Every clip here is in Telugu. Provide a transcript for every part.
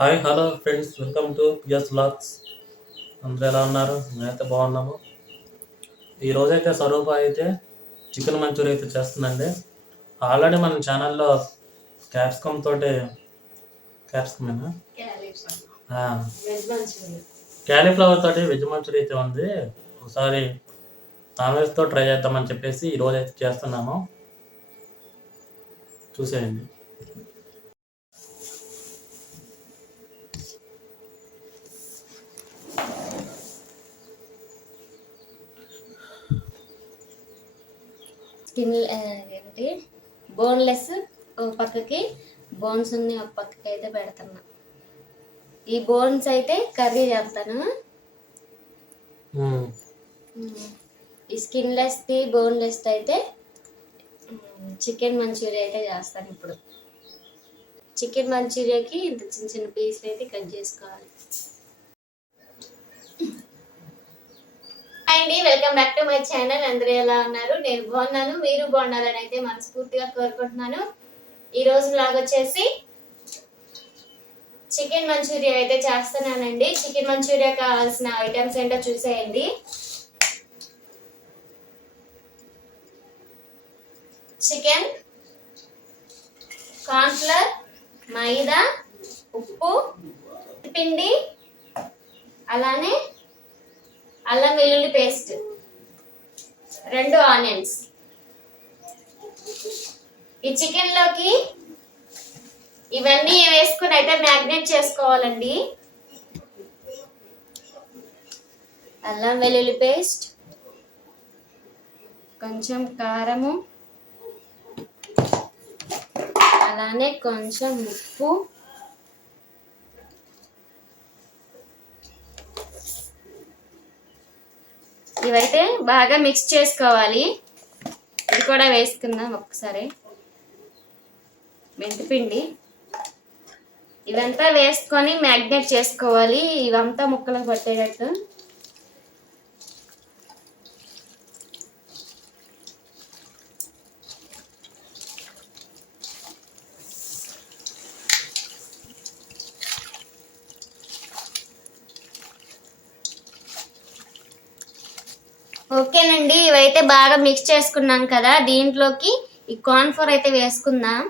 Hi hello friends, welcome to PS vlogs. అందరూ ఎలా ఉన్నారు? మేమైతే బాగున్నాము. ఈరోజైతే స్వరూప అయితే చికెన్ మంచూరియా అయితే చేస్తుందండి. ఆల్రెడీ మన ఛానల్లో క్యాప్సికమ్ తోటి క్యాప్సికమేనా క్యాలీఫ్లవర్ తోటి వెజ్ మంచూరియా అయితే ఉంది. ఒకసారి నాన్ వెజ్తో ట్రై చేద్దామని చెప్పేసి ఈరోజు అయితే చేస్తున్నాము. చూసేయండి. స్కిన్ ఏంటి బోన్లెస్ ఒక పక్కకి, బోన్స్ ఉన్నాయి ఒక పక్కకి అయితే పెడుతున్నా. ఈ బోన్స్ అయితే కర్రీ చేస్తాను. ఈ స్కిన్లెస్ది బోన్లెస్ అయితే చికెన్ మంచూరియా అయితే చేస్తాను. ఇప్పుడు చికెన్ మంచూరియాకి ఇంత చిన్న చిన్న పీస్లు అయితే కట్ చేసుకోవాలి. అండి, welcome back to my channel. అందరూ ఎలా ఉన్నారు? నేను బాగున్నాను, మీరు బాగున్నారని అయితే మనస్ఫూర్తిగా కోరుకుంటున్నాను. ఈ రోజు లాగా వచ్చేసి చికెన్ మంచూరియా అయితే చేస్తున్నానండి. చికెన్ మంచూరియా కావాల్సిన ఐటమ్స్ ఏంటో చూసేయండి. చికెన్, కార్న్ఫ్లవర్, మైదా, ఉప్పు, పిండి, అలానే అల్లం వెల్లుల్లి పేస్ట్, 2 ఆనియన్స్. ఈ చికెన్ లోకి ఇవన్నీ వేసుకుని అయితే మ్యాగ్నేట్ చేసుకోవాలండి. అల్లం వెల్లుల్లి పేస్ట్, కొంచెం కారము, అలానే కొంచెం ఉప్పు, ఇవైతే బాగా మిక్స్ చేసుకోవాలి. ఇది కూడా వేసుకుందాం ఒకసారి. మెంతిపిండి, ఇదంతా వేసుకొని మ్యాగ్నేట్ చేసుకోవాలి. ఇవంతా ముక్కలకు పట్టేటట్టు. ఓకేనండి, ఇవైతే బాగా మిక్స్ చేసుకున్నాం కదా. దీంట్లోకి ఈ కార్న్ ఫ్లోర్ అయితే వేసుకుందాం.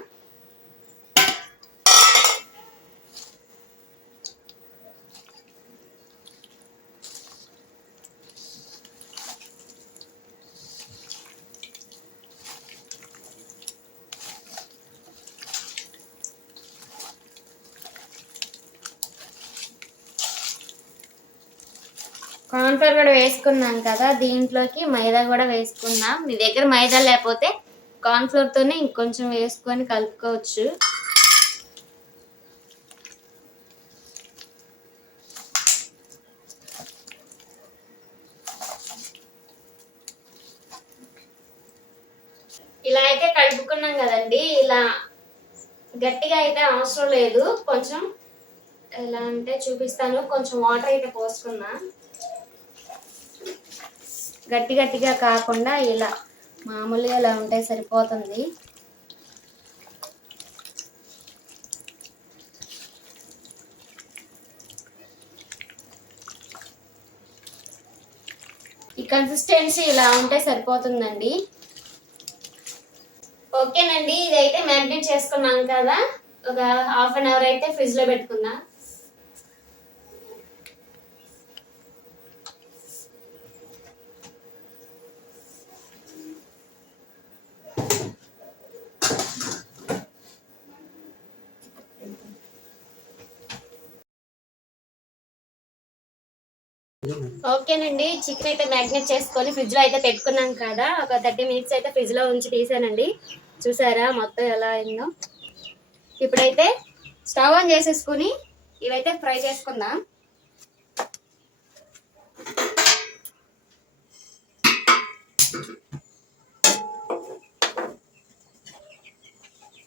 కార్న్ఫ్లవర్ కూడా వేసుకున్నాం కదా. దీంట్లోకి మైదా కూడా వేసుకుందాం. మీ దగ్గర మైదా లేకపోతే కార్న్ఫ్లవర్తోనే ఇంకొంచెం వేసుకొని కలుపుకోవచ్చు. ఇలా అయితే కలుపుకున్నాం కదండి. ఇలా గట్టిగా అయితే అవసరం లేదు. కొంచెం ఎలా అంటే చూపిస్తాను. కొంచెం వాటర్ అయితే పోసుకుందాం. గట్టి గట్టిగా కాకుండా ఇలా మామూలుగా ఇలా ఉంటే సరిపోతుంది. ఈ కన్సిస్టెన్సీ ఇలా ఉంటే సరిపోతుందండి. ఓకేనండి, ఇదైతే మ్యారినేట్ చేసుకున్నాం కదా. ఒక హాఫ్ అన్ అవర్ అయితే ఫ్రిడ్జ్ లో పెట్టుకుందాం. ఓకేనండి, చికెన్ అయితే మ్యాగ్నేట్ చేసుకొని ఫ్రిడ్జ్ లో అయితే పెట్టుకున్నాం కదా. ఒక 30 మినిట్స్ అయితే ఫ్రిడ్జ్ లో ఉంచి తీసానండి. చూసారా మొత్తం ఎలా అయిందో. ఇప్పుడైతే స్టవ్ ఆన్ చేసేసుకుని ఇవైతే ఫ్రై చేసుకుందాం.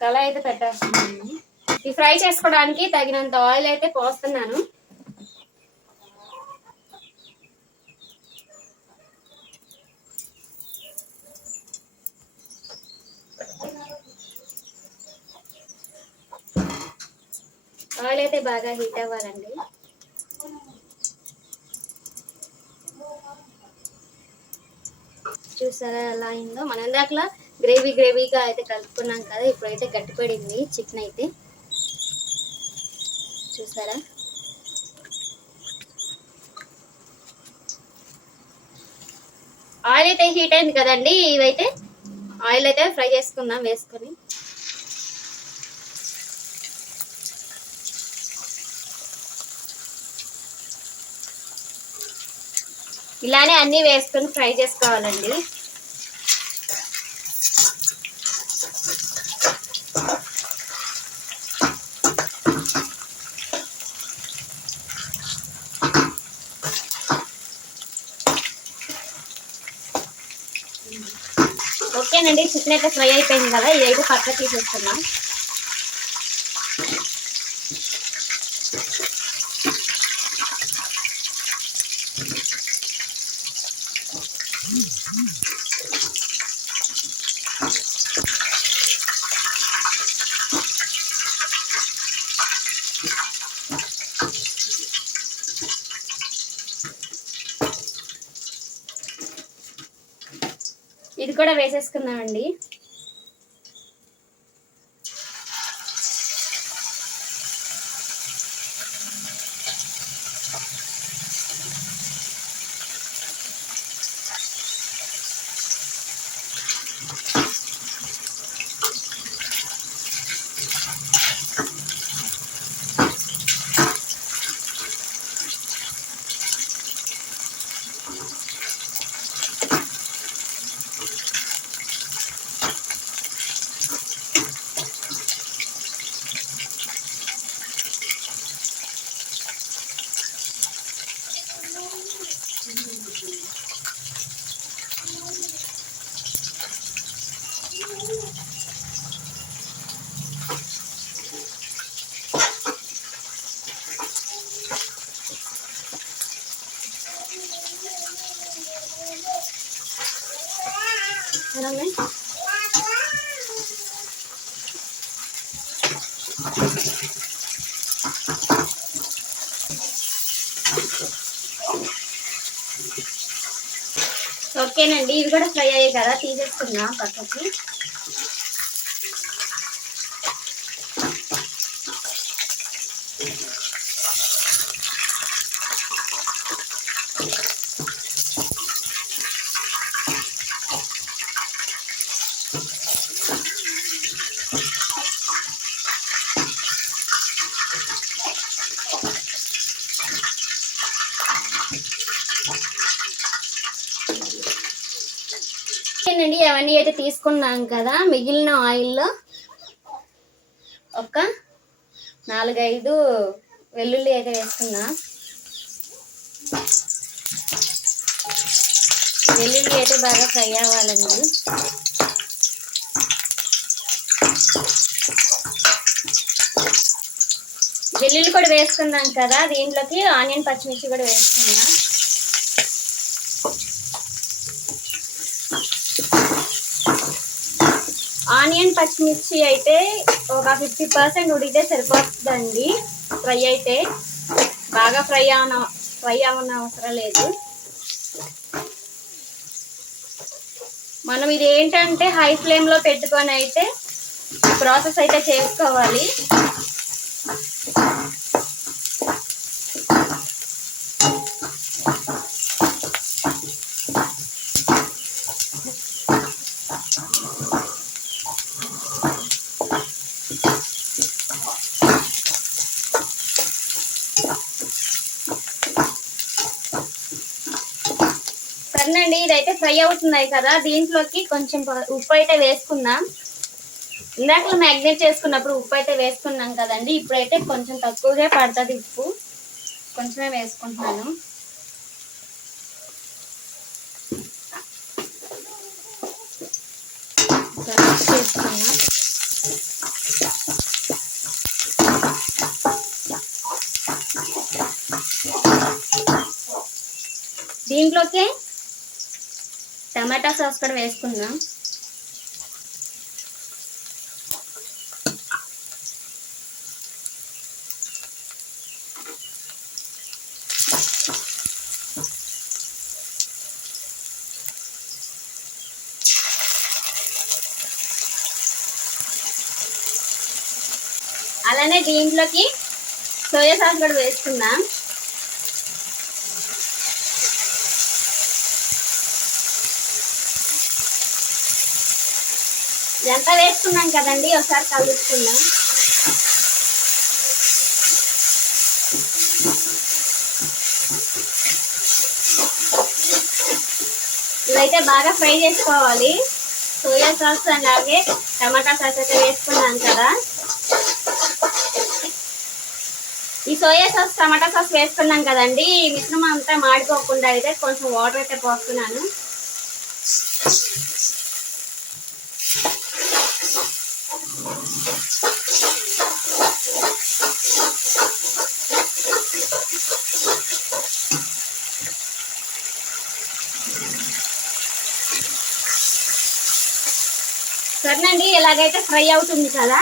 కళాయి అయితే పెట్టేస్తున్నాను. ఈ ఫ్రై చేసుకోవడానికి తగినంత ఆయిల్ అయితే పోస్తున్నాను. ఆయిల్ అయితే బాగా హీట్ అవ్వాలండి. చూసారా ఎలా అయిందో? మనం ఇందాకలా గ్రేవీగా అయితే కలుపుకున్నాం కదా, ఇప్పుడైతే గట్టిపడింది చికెన్ అయితే. చూసారా? ఆయిల్ అయితే హీట్ అయింది కదండి. ఇవైతే ఆయిల్ అయితే ఫ్రై చేసుకుందాం వేసుకొని. ఇలానే అన్ని వేసుకొని ఫ్రై చేసుకోవాలండి. ఓకేనండి, చికెన్ అయితే ఫ్రై అయిపోయింది కదా, ఇదైతే పక్కన తీసేస్తున్నాం. ఇది కూడా వేసేసుకున్నామండి. ఓకేనండి, ఇవి కూడా ఫ్రై అయ్యాయి కదా, తీసేసుకుందాం పక్కకి. ఓకేనండి, అవన్నీ అయితే తీసుకున్నాం కదా, మిగిలిన ఆయిల్లో ఒక 4-5 వెల్లుల్లి అయితే వేసుకున్నా. వెల్లుల్లి అయితే బాగా ఫ్రై అవ్వాలండి. వెల్లుల్లి కూడా వేసుకున్నాం కదా, దీంట్లోకి ఆనియన్ పచ్చిమిర్చి కూడా వేసుకున్నా. ఆనియన్ పచ్చిమిర్చి అయితే ఒక 50% ఉడికితే సరిపోతుందండి. ఫ్రై అయితే బాగా ఫ్రై అవ్వన అవసరం లేదు. మనం ఇది ఏంటంటే హై ఫ్లేమ్లో పెట్టుకొని అయితే ప్రాసెస్ అయితే చేసుకోవాలి. సరేనండి, ఇదైతే ఫ్రై అవుతున్నాయి కదా, దీంట్లోకి కొంచెం ఉప్పు అయితే వేసుకుందాం. ఇందాక మ్యాగ్నేట్ చేసుకున్నప్పుడు ఉప్పు అయితే వేసుకున్నాం కదండి, ఇప్పుడైతే కొంచెం తక్కువగా పడుతుంది ఉప్పు, కొంచెమే వేసుకుంటున్నాను. చేసుకున్నా. దీంట్లోకి టమాటా సాస్ కూడా వేసుకుందాం. అలానే దీంట్లోకి సోయా సాస్ కూడా వేసుకుందాం. ఇదంతా వేసుకున్నాం కదండి, ఒకసారి కలుపుకుందాం. ఇవైతే బాగా ఫ్రై చేసుకోవాలి. సోయా సాస్ అలాగే టమాటా సాస్ అయితే వేసుకున్నాం కదా. ఈ సోయా సాస్ టమాటా సాస్ వేసుకున్నాం కదండి, ఈ మిశ్రమం అంతా మాడిపోకుండా అయితే కొంచెం వాటర్ అయితే పోస్తున్నాను. సరేనండి, ఇలాగైతే ఫ్రై అవుతుంది కదా.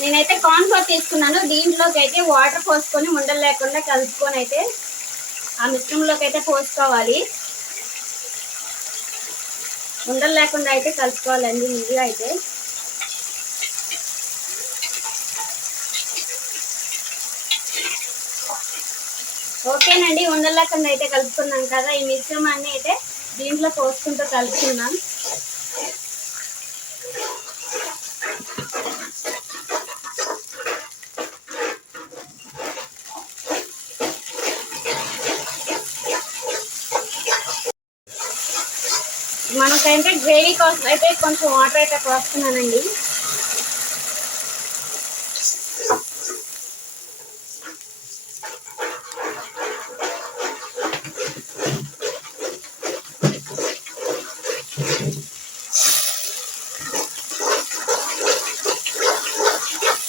నేనైతే కార్న్ ఫ్లోర్ తీసుకున్నాను. దీంట్లోకి అయితే వాటర్ పోసుకొని ఉండలు లేకుండా కలుపుకొని అయితే ఆ మిశ్రమంలోకి అయితే పోసుకోవాలి. ఉండలు లేకుండా అయితే కలుపుకోవాలండి ముందుగా అయితే. ఓకేనండి, ఉండలు లేకుండా అయితే కలుపుకున్నాం కదా. ఈ మిశ్రమాన్ని అయితే దీంట్లో పోసుకుంటూ కలుపుకున్నాం. మనకైతే గ్రేవీ కోసం అయితే కొంచెం వాటర్ అయితే పోస్తున్నానండి.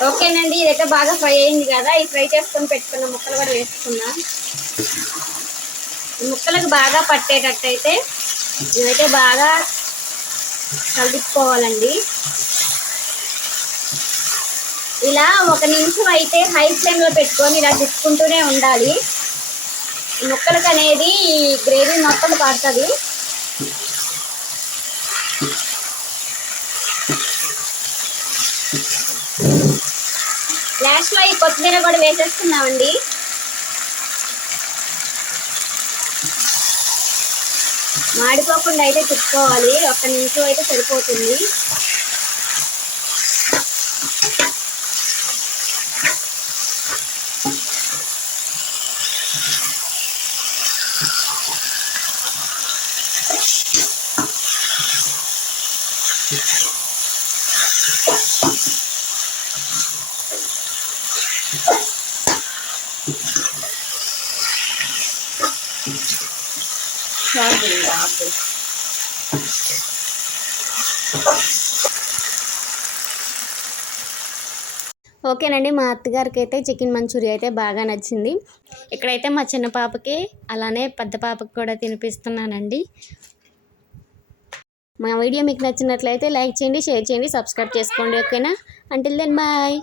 ఓకేనండి, ఇదైతే బాగా ఫ్రై అయింది కదా. ఈ ఫ్రై చేసుకొని పెట్టుకున్న ముక్కలు కూడా వేసుకున్నాం. ఈ ముక్కలకు బాగా పట్టేటట్టు అయితే ఇదైతే బాగా కలుపుకోవాలండి. ఇలా 1 నిమిషం అయితే హై ఫ్లేమ్లో పెట్టుకొని ఇలా తిప్పుకుంటూనే ఉండాలి. ముక్కలకు అనేది గ్రేవీ మొత్తం పడుతుంది. లాస్ట్లో ఈ కొత్తిమీర కూడా వేసేసుకున్నామండి. మాడిపోకుండా అయితే తిప్పుకోవాలి. 1 నిమిషం అయితే సరిపోతుంది. ఓకేనండి, మా అత్తగారికి అయితే చికెన్ మంచూరియా అయితే బాగా నచ్చింది. ఇక్కడైతే మా చిన్న పాపకి అలానే పెద్ద పాపకి కూడా తినిపిస్తున్నానండి. మా వీడియో మీకు నచ్చినట్లయితే లైక్ చేయండి, షేర్ చేయండి, సబ్స్క్రైబ్ చేసుకోండి. ఓకేనా? Until then bye.